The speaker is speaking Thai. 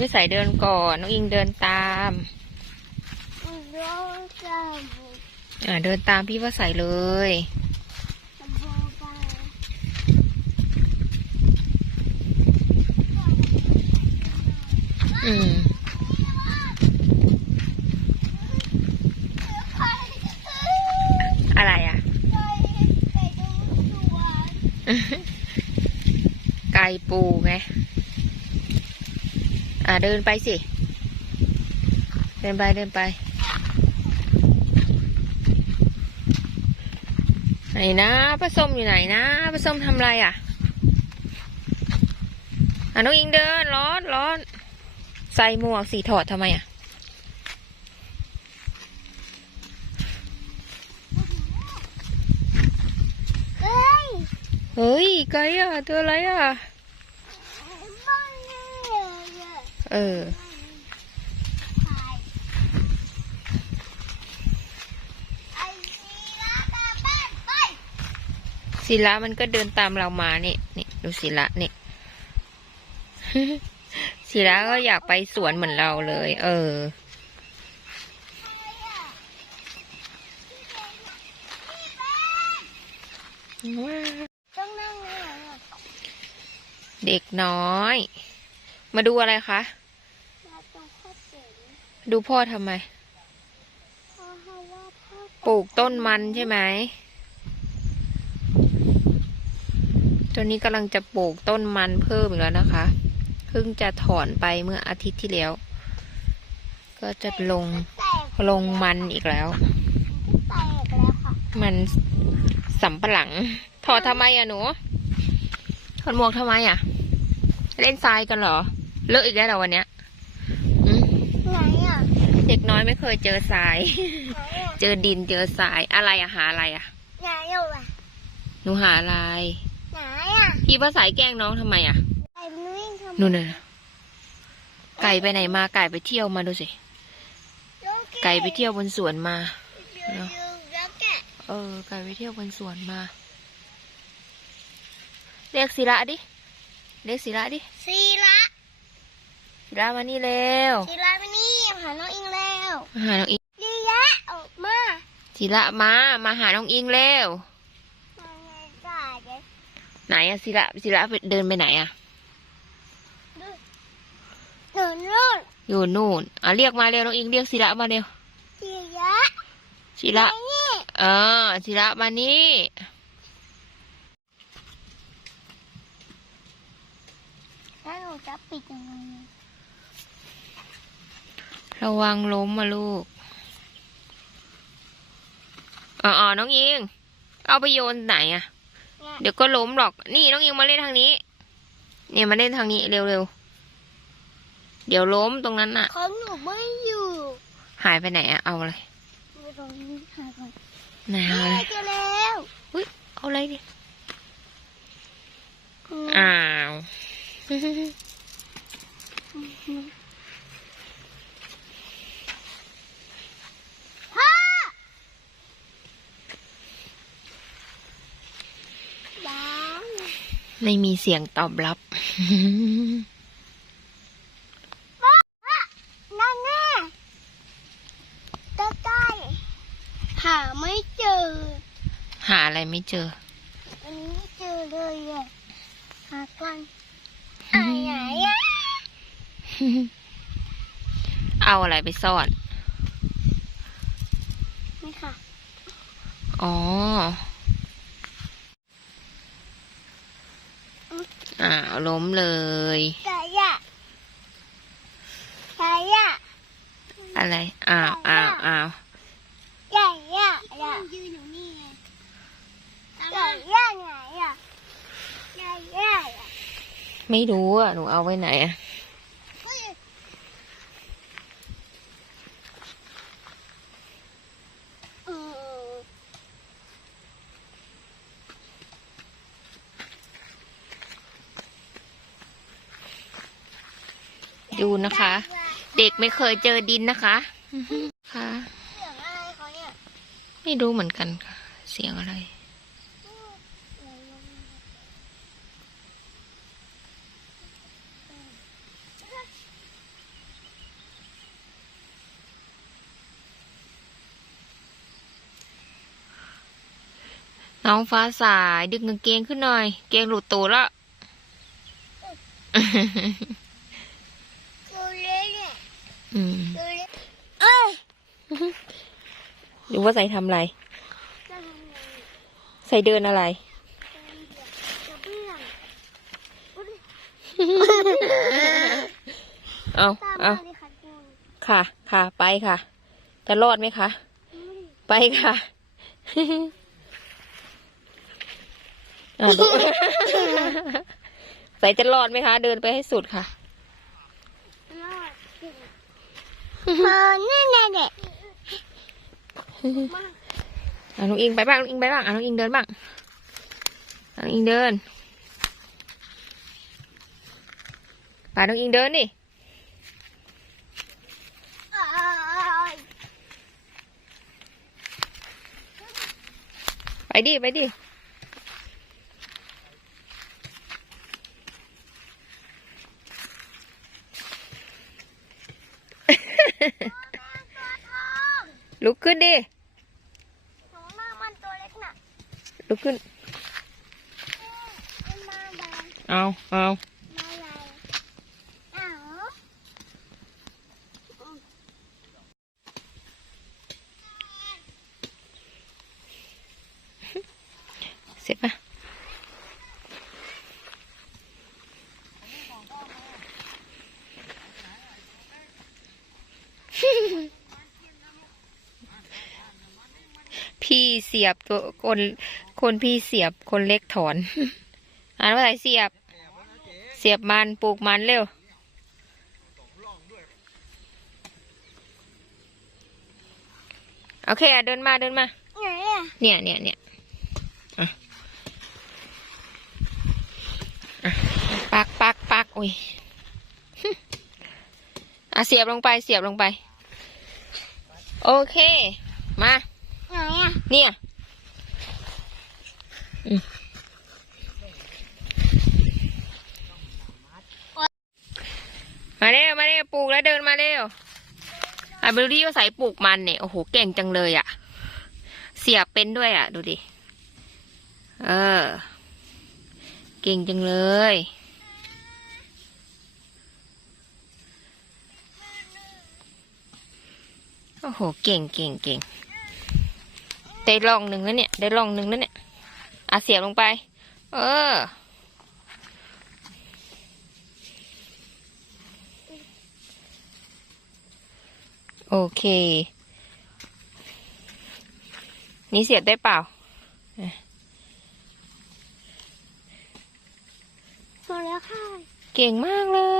พี่สายเดินก่อน น้องอิงเดินตามร้องจับอ่าเดินตามพี่ว่าใสเลยจับไปอืมอะไรอะไปดูสวนไก่ปูไง อ่าเดินไปสิ เดินไปเดินไปไหนนะป้าส้มอยู่ไหนนะป้าส้มทำอะไรอะอะน้องอิงเดินร้อนร้อนใส่หมวกสีถอดทำไมอะเอ้ยเฮ้ยไก่อะตัวอะไรอะ บ้านนี่ เออ ศิละมันก็เดินตามเรามานี่นี่ดูศิละนี่ศิละก็อยากไปสวนเหมือนเราเลย เออต้องนั่งเลยเหรอเด็กน้อย มาดูอะไรคะ มาตรงข้อเสียง ดูพ่อทำไมเพราะว่าพ่อปลูกต้นมันใช่ไหมตอนนี้กำลังจะปลูกต้นมันเพิ่มอีกแล้วนะคะ เพิ่งจะถอนไปเมื่ออาทิตย์ที่แล้ว ก็จะลงแตกลงมันอีกแล้วแตกแล้วค่ะมันสำปะหลัง ถอดทำไมอะหนู ถอดหมวกทำไมอะ เล่นทรายกันเหรอ เลอะอีกแล้วเหรอวันเนี้ยอืม ไหนอะ เด็ กน้อยไม่เคยเจอทรายไหนอะเจอดินเจอทรายอะไรอะหาอะไรอะไหนอยู่อะหนูหาอะไรไหนอะพี่ภาษายแกล้งน้องทำไมอะไอ้มันวิ่งทำไมนู่นน่ะไก่ไปไหนมาไก่ไปเที่ยวมาดูสิ ไก่ไปเที่ยวบนสวนมาเดี๋ยวๆแล้วแกะเออไก่ไปเที่ยวบนสวนมา เรียกศิระดิเรียกศิระดิซีระศิระมานี่เร็วซีระมานี่หาน้องอิงแล้ว มาหาน้องอิงซีระออกมาศิระมา มาหาน้องอิงเร็วมาไงจ่ายเดี๋ยวไหนอะศิระศิระไปเดินไปไหนอะหนูนู่นอยู่นู่นอะเรียกมาเร็วน้องอิงเรียกศิระมาเร็วซีระศิระไอ้นี่เออศิระมานี่แล้วหนูจะปิดยังไงอะ ระวังล้มมาลูกอ๋ออน้องอิง เอาไปโยนไหนอะเนี่ยเดี๋ยวก็ล้มหรอก นี่น้องอิงมาเล่นทางนี้ เนี่ยมาเล่นทางนี้เร็วๆ เดี๋ยวล้มตรงนั้นน่ะของหนูไม่อยู่ หายไปไหนอะเอาอะไรไปตรงนี้หาก่อนไหนเอาอะไรเจอแล้วเอาอะไรดิอืมอ้าว พ่อยัง ไม่มีเสียงตอบรับ นั่นแน่ใกล้ๆหาไม่เจอ หาอะไรไม่เจอ อันนี้ไม่เจอเลยอะหากันอะไรอะเอาอะไรไปซ่อนนี่ค่ะ อ๋อ อ้าว ล้มเลยไก่ย่ะไก่ย่ะอะไร อ้าวอ้าวอ้าวไก่ย่ะยืนอยู่นี่ไงไก่ย่ะไหนอะไก่ย่ะไม่รู้อะ หนูเอาไว้ไหนอะ ดูนะคะ เด็กไม่เคยเจอดินนะคะค่ะไม่รู้เหมือนกันค่ะ เสียงอะไร น้องฟ้าสายดึงเงางเกงขึ้นหน่อย เกงหลุดตูแล้ว อืมดูเอ้ยหรือว่าใส่ทำอะไร ใส่เดินอะไร เอาเอาค่ะ ค่ะ ไปค่ะ จะรอดไหมคะ ไปค่ะอะดูใส่จะรอดไหมคะ เดินไปให้สุดค่ะ รอดจริง เออนี่แน่เด็กมาอะน้องอิงไปบ้างน้องอิงไปบ้างอะน้องอิงเดินบ้างอะน้องอิงเดินไปน้องอิงเดินดิไปดิไปดิ ลุกขึ้นดิหนูมากมันตัวเล็กน่ะลุกขึ้น มันมาใหญ่เอาเอามาใหญ่อ้าวเสร็จปะ พี่เสียบตัวคนคนพี่เสียบคนเล็กถอน อ่านว่าอะไรเสียบ เสียบมันปลูกมันเร็วโอเคอะเดินมาเดินมา เนี่ยเนี่ยเนี่ยปักปักปักอุ้ยอะเสียบลงไปเสียบลงไป โอเค มา เนี่ยอืมมาเร็วมาเร็วปลูกแล้วเดินมาเร็วอะไปดูที่ว่าใส่ปลูกมันเนี่ยโอ้โหเก่งจังเลยอะ เสียบเป็นด้วยอะ ดูดิ เออ เก่งจังเลยโอ้โห เก่งเก่งเก่ง ได้ลองหนึ่งแล้วเนี่ย ได้ลองหนึ่งแล้วเนี่ยอะเสียบลงไป เออ โอเค นี่เสียบได้เปล่าหมดแล้วค่ะ เก่งมากเลย